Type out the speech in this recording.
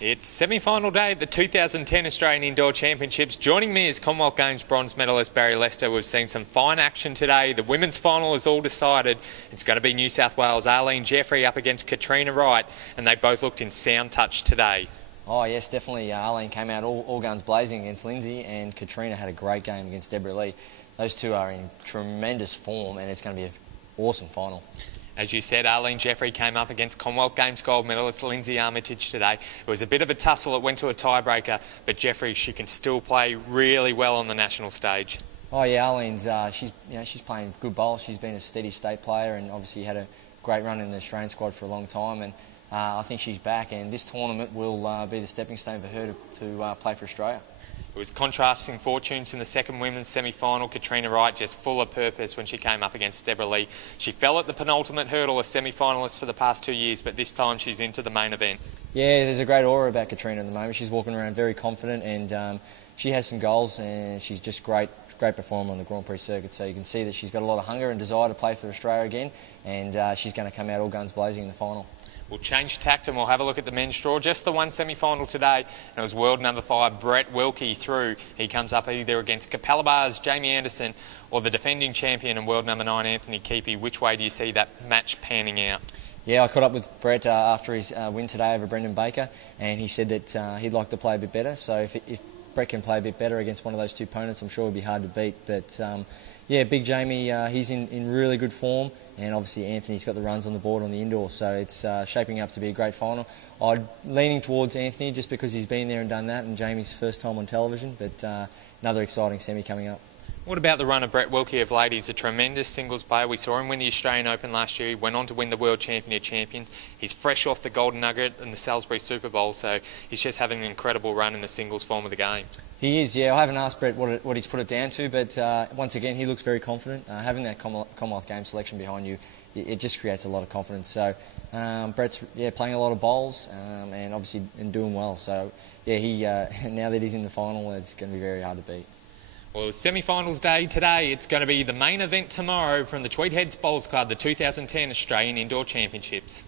It's semi-final day at the 2010 Australian Indoor Championships. Joining me is Commonwealth Games bronze medallist Barrie Lester. We've seen some fine action today. The women's final is all decided. It's going to be New South Wales' Arlene up against Katrina Perry, and they both looked in sound touch today. Oh yes, definitely. Arlene came out all guns blazing against Lindsay, and Katrina had a great game against Lee. Those two are in tremendous form, and it's going to be an awesome final. As you said, Arlene came up against Commonwealth Games gold medalist Lindsay Armitage today. It was a bit of a tussle. It went to a tiebreaker, but she can still play really well on the national stage. Oh yeah, Arlene's she's playing good bowl. She's been a steady state player, and obviously had a great run in the Australian squad for a long time. And I think she's back, and this tournament will be the stepping stone for her to play for Australia. It was contrasting fortunes in the second women's semi-final. Katrina Perry just full of purpose when she came up against Lee. She fell at the penultimate hurdle as semi-finalist for the past 2 years, but this time she's into the main event. Yeah, there's a great aura about Katrina at the moment. She's walking around very confident, and she has some goals, and she's just great performer on the Grand Prix circuit. So you can see that she's got a lot of hunger and desire to play for Australia again, and she's going to come out all guns blazing in the final. We'll change tact and we'll have a look at the men's draw. Just the one semi-final today, and it was world number 5, Wilkie through. He comes up either against Capalabar's Jamie Anderson or the defending champion and world number 9, Anthony Keepy. Which way do you see that match panning out? Yeah, I caught up with Brett after his win today over Brendan Baker, and he said that he'd like to play a bit better. So if Brett can play a bit better against one of those two opponents, I'm sure it'll be hard to beat. But yeah, Big Jamie, he's in really good form, and obviously Anthony's got the runs on the board on the indoor, so it's shaping up to be a great final. I'm leaning towards Anthony just because he's been there and done that, and Jamie's first time on television, but another exciting semi coming up. What about the run of Wilkie of late? He's a tremendous singles player. We saw him win the Australian Open last year. He went on to win the World Champion of Champions. He's fresh off the Golden Nugget and the Salisbury Super Bowl, so he's just having an incredible run in the singles form of the game. He is, yeah. I haven't asked Brett what he's put it down to, but once again, he looks very confident. Having that Commonwealth Games selection behind you, it just creates a lot of confidence. So Brett's playing a lot of bowls and obviously doing well. So yeah, now that he's in the final, it's going to be very hard to beat. Well, it was semi-finals day today. It's going to be the main event tomorrow from the Tweed Heads Bowls Club, the 2010 Australian Indoor Championships.